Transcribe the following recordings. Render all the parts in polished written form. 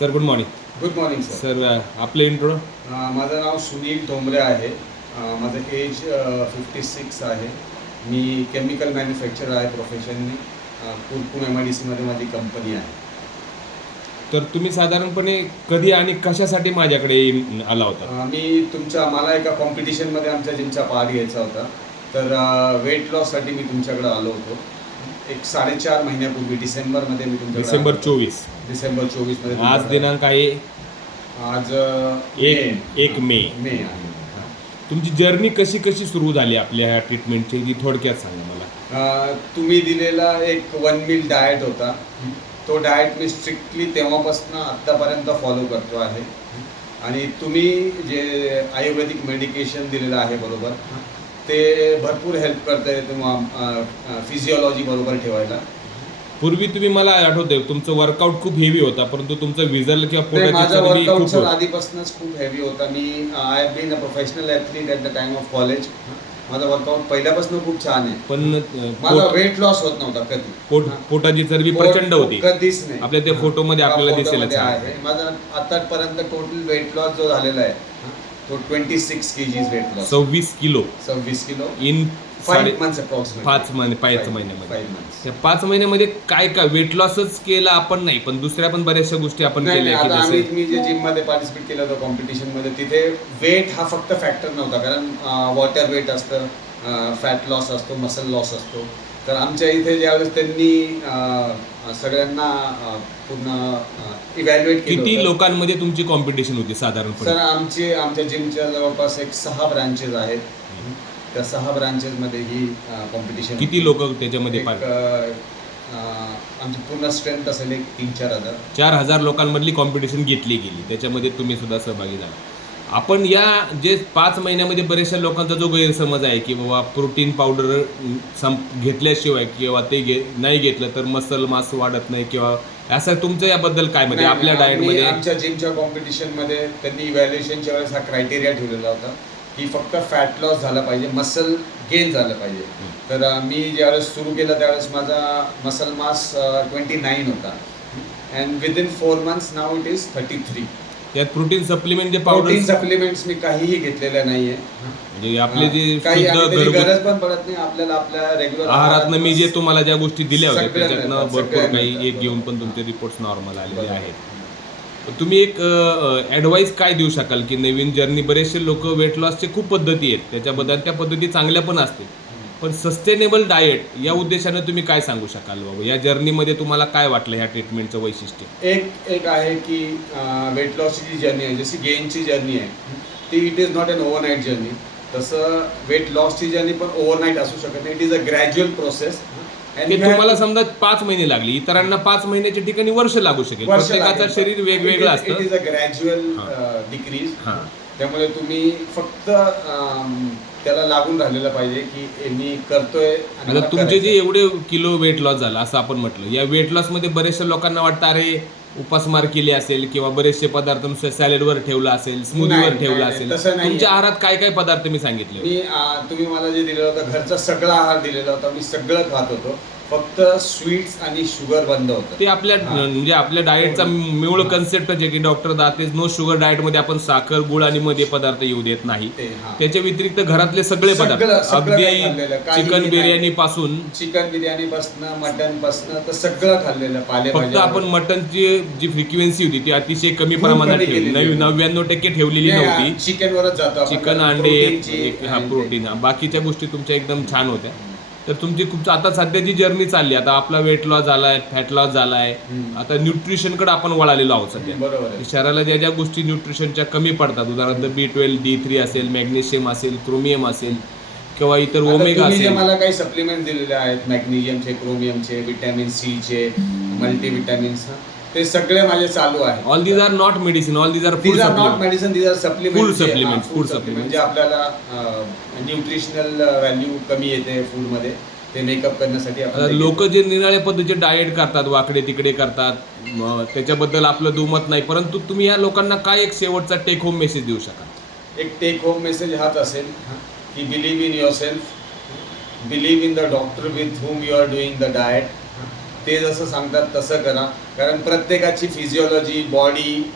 Sir good morning. Good morning sir. Sir आपलं intro. माझं नाव सुनील डोंबरे आहे. माझं एज 56 आहे. मी केमिकल मॅन्युफॅक्चरर आहे प्रोफेशननी. कुरकुम MIDCमध्ये माझी कंपनी आहे. तर तुम्ही साधारणपणे कधी आणि कशासाठी माझ्याकडे आला होता? मला एका कॉम्पिटिशनमध्ये आमच्या जिमचा पार्ट घ्यायचा होता. तर वेट लॉससाठी मी तुमच्याकडे आलो होतो. एक 4.5 महिन्यापूर्वी डिसेंबरमध्ये मी तुमच्याकडे डिसेंबर 24. डिसेंबर 24मध्ये. आज दिनांक आहे आज 1 मे. आहे. तुमची जर्नी कशी कशी सुरू झाली आपल्या ह्या ट्रीटमेंटची ती थोडक्यात सांगा मला. तुम्ही दिलेला एक 1 मील डाएट होता. तो डाएट मी स्ट्रिक्टली तेव्हापासून आत्तापर्यंत फॉलो करतो आहे. आणि तुम्ही जे आयुर्वेदिक मेडिकेशन दिलेलं आहे बरोबर, ते भरपूर हेल्प करतं आहे तुम्हाला फिजिओलॉजी बरोबर ठेवायला. पूर्वी तुम्ही मला आठवतंय तुमचं वर्कआउट खूप हेवी होता, परंतु तुमचं विजल किंवा माझा वर्कआउट सर आधीपासूनच खूप हेवी होता. I have been a professional athlete at the time of college. माझा वर्कआउट पहिल्यापासून खूप छान आहे. पण माझा वेट लॉस होत नव्हता कधी. पोटाची चरबी प्रचंड होती. कधीच नाही. आपल्या त्या फोटोमध्ये आपल्याला दिसेल आहे. माझा आतापर्यंत टोटल वेट लॉस जो झालेला आहे तो 26 kgs weight loss. 26 kilo. 26 kilo in 5 months approximately. 5 महिन्यामध्ये. 5 months. त्या 5 महिन्यामध्ये काय काय वेट लॉसच केला आपण नाही, पण दुसऱ्या पण बऱ्याचशा गोष्टी आपण केल्या की मी जे जिम मध्ये पार्टिसिपेट केलं होतं कॉम्पिटिशन मध्ये, तिथे वेट हा फक्त फॅक्टर नव्हता. कारण वॉटर वेट असतं, फॅट लॉस असतो, मसल लॉस असतो. तर आमच्या इथे ज्यावेळेस त्यांनी सगळ्यांना पूर्ण इव्हॅल्युएट केलं. किती लोकांमध्ये तुमची कॉम्पिटिशन होती साधारणपणे? सर आमच्या जिमच्या जवळपास एक 6 ब्रांचेस आहेत. त्या 6 ब्रांचेसमध्ये ही कॉम्पिटिशन. किती लोक त्याच्यामध्ये? आमची पूर्ण स्ट्रेंथ असेल एक 3-4 हजार. 4,000 लोकांमधली कॉम्पिटिशन घेतली गेली, त्याच्यामध्ये तुम्ही सुद्धा सहभागी झाला. आपण या जे 5 महिन्यामध्ये बऱ्याचशा लोकांचा जो गैरसमज आहे की बाबा प्रोटीन पावडर घेतल्याशिवाय किंवा ते नाही घेतलं तर मसल मास वाढत नाही, किंवा असं तुमचं याबद्दल काय म्हणजे आपल्या डाएटमध्ये? आमच्या जिमच्या कॉम्पिटिशनमध्ये त्यांनी इव्हॅल्युएशनच्या वेळेस हा क्रायटेरिया ठेवलेला होता की फक्त फॅट लॉस झाला पाहिजे, मसल गेन झालं पाहिजे. तर मी ज्यावेळेस सुरू केलं त्यावेळेस माझा मसल मास 29 होता. And within 4 months now it is 33. त्यात प्रोटीन सप्लिमेंट जे पावडर सप्लिमेंट्स मी काहीही घेतलेलं नाहीये. म्हणजे आपले जे गरज पण पडत नाही आपल्याला. आपल्या रेग्युलर आहारातनं मी जे तुम्हाला ज्या गोष्टी दिल्या होत्या त्याच्यातनं भरपूर काही एक घेऊन पण तुमचे रिपोर्ट्स नॉर्मल आलेले आहेत. तुम्ही एक ॲडवाईस काय देऊ शकाल की नवीन जर्नी? बरेचसे लोक वेट लॉसचे खूप पद्धती आहेत, त्याच्याबद्दल त्या पद्धती चांगल्या पण असतील, पण सस्टेनेबल डाएट या उद्देशाने तुम्ही काय सांगू शकाल बाबा? या जर्नीमध्ये तुम्हाला काय वाटलं ह्या ट्रीटमेंटचं वैशिष्ट्य? एक आहे की वेट लॉसची जी जर्नी आहे, जशी गेनची जर्नी आहे ती it is not an overnight journey. तसं वेट लॉसची जर्नी पण ओव्हरनाईट असू शकत नाही. It is a gradual process. आणि तुम्हाला समजा 5 महिने लागले, इतरांना 5 महिन्याच्या ठिकाणी वर्ष लागू शकेल. प्रत्येकाचं शरीर वेगवेगळं असतं. It is a gradual decrease. त्यामुळे तुम्ही फक्त त्याला लागून राहिलेलं पाहिजे की मी करतोय. आता तुमचे जे एवढे किलो वेट लॉस झाला असं आपण म्हटलं, या वेट लॉसमध्ये बरेचशा लोकांना वाटतं अरे उपासमार केली असेल किंवा बरेचसे पदार्थ नुसते सॅलडवर ठेवला असेल, स्मूदीवर ठेवला असेल. तुमच्या आहारात काय काय पदार्थ मी सांगितले? तुम्ही मला जे दिलेलं होतं घरचा सगळा आहार दिलेला होता. मी सगळं खात होतो, फक्त स्वीट्स आणि शुगर बंद होतं. ते आपल्या म्हणजे आपल्या डाएटचा मूळ कन्सेप्टच आहे की डॉक्टर दाते नो शुगर डाएटमध्ये आपण साखर, गुळ आणि मध्ये पदार्थ येऊ देत नाही. त्याच्या व्यतिरिक्त घरातले सगळे पदार्थ, अगदी चिकन बिर्याणी पासून मटन पासून तर सगळं खाल्लेलं. फक्त आपण मटनची जी फ्रिक्वेन्सी होती ती अतिशय कमी प्रमाणात ठेवली, 99% ठेवलेली नव्हती. चिकनवरच जातो. चिकन, अंडे, प्रोटीन, बाकीच्या गोष्टी तुमच्या एकदम छान होत्या. तर तुमची खूप आता सध्याची जर्नी चालली, आता आपला वेट लॉस झालाय, फॅट लॉस झालाय, आता न्यूट्रिशनकडे आपण वळालेलो आहोत सध्या. शरीराला ज्या ज्या गोष्टी न्यूट्रिशनच्या कमी पडतात, उदाहरणार्थ B12, D3 असेल, मॅग्नेशियम असेल, क्रोमियम असेल किंवा इतर ओमेगा असेल. मला काही सप्लिमेंट दिलेले आहेत, मॅग्नेशियमचे, क्रोमियमचे, व्हिटॅमिन C मल्टीव्हिटॅमिन्स, ते सगळे माझे चालू आहे. All these are not medicine, all these are food not medicine, these are supplement. Food supplement म्हणजे आपल्याला न्यूट्रिशनल व्हॅल्यू कमी येते फूडमध्ये, ते मेकअप करण्यासाठी. लोक जे निराळ्या पद्धतीचे डाएट करतात, वाकडे तिकडे करतात, त्याच्याबद्दल आपलं दुमत नाही, परंतु तुम्ही या लोकांना काय एक शेवटचा टेक होम मेसेज देऊ शकाल? एक टेक होम मेसेज हाच असेल की believe in your self, believe in the doctor with whom you are doing the diet, ते जसं सांगतात तसं करा, कारण प्रत्येकाची फिजिओलॉजी, बॉडी,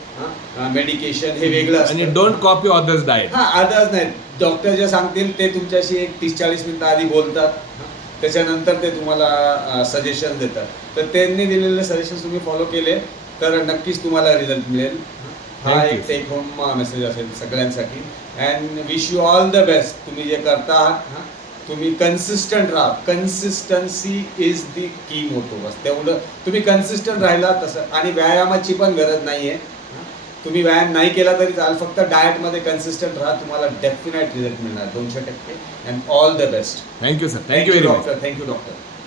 मेडिकेशन हे वेगळं आणि असतं. Don't copy others diet. हां, आताच नाही, डॉक्टर जे सांगतील ते तुमच्याशी एक 30-40 मिनिटं आधी बोलतात, त्याच्यानंतर ते तुम्हाला सजेशन देतात. तर त्यांनी दिलेले सजेशन तुम्ही फॉलो केले तर नक्कीच तुम्हाला रिझल्ट मिळेल. हा Thank you. एक टेक होम मेसेज असेल सगळ्यांसाठी. And wish you all the best. तुम्ही जे करता आहात तुम्ही कन्सिस्टंट राहा. Consistency is the key motto. बस तेवढं तुम्ही कन्सिस्टंट राहिला तसं. आणि व्यायामाची पण गरज नाही आहे. तुम्ही व्यायाम नाही केला तरी चालेल, फक्त डाएटमध्ये कन्सिस्टंट राहा, तुम्हाला डेफिनेट रिझल्ट मिळणार 200%. And all the best. Thank you sir, thank you very much. Doctor. Thank you doctor.